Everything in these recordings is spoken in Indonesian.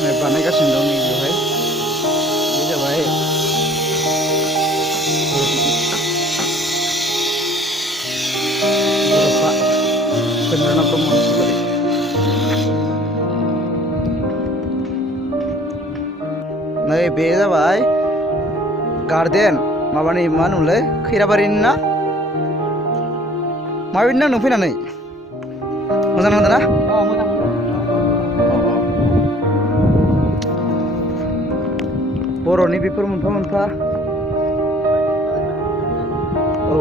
बानायगासिनो दं बेवहाय बे जाबाय बर'फा चन्द्रनाथ ब्रह्म मुसुगुरि। नै बे जाबाय गार्डेन माबानि मा होनोमोनलाय खैराबारिनि ना माबायदि नांदों फैनानै मोजां नांदों ना? बर'नि बेफोर मोनफा मोनफा औ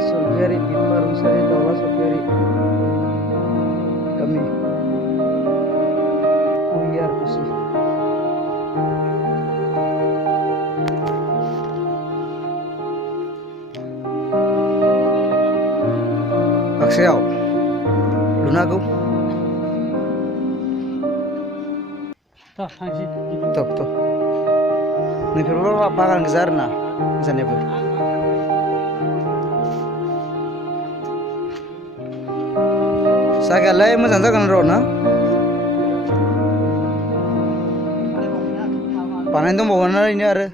Surgeri Dipa Rusari Daula Surgeri kami Kuyar Kusi Bakseyaw Lunago Tuh Nih berapa bagan gezarna misalnya bu Sagalai moजां जागोन र' ना बानायनो दंबावो ना ओरैनो आरो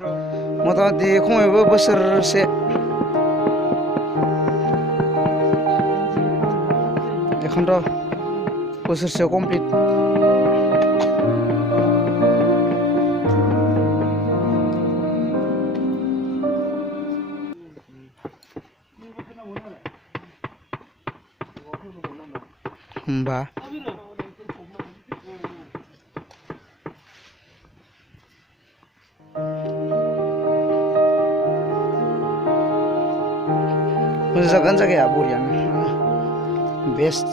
मथा-मथि खमैबो बोसोरसे एखोनोथ' बोसोरसेयाव कमप्लिट होमबा मोजां जागोन जायगाया बरियानो बेस्ट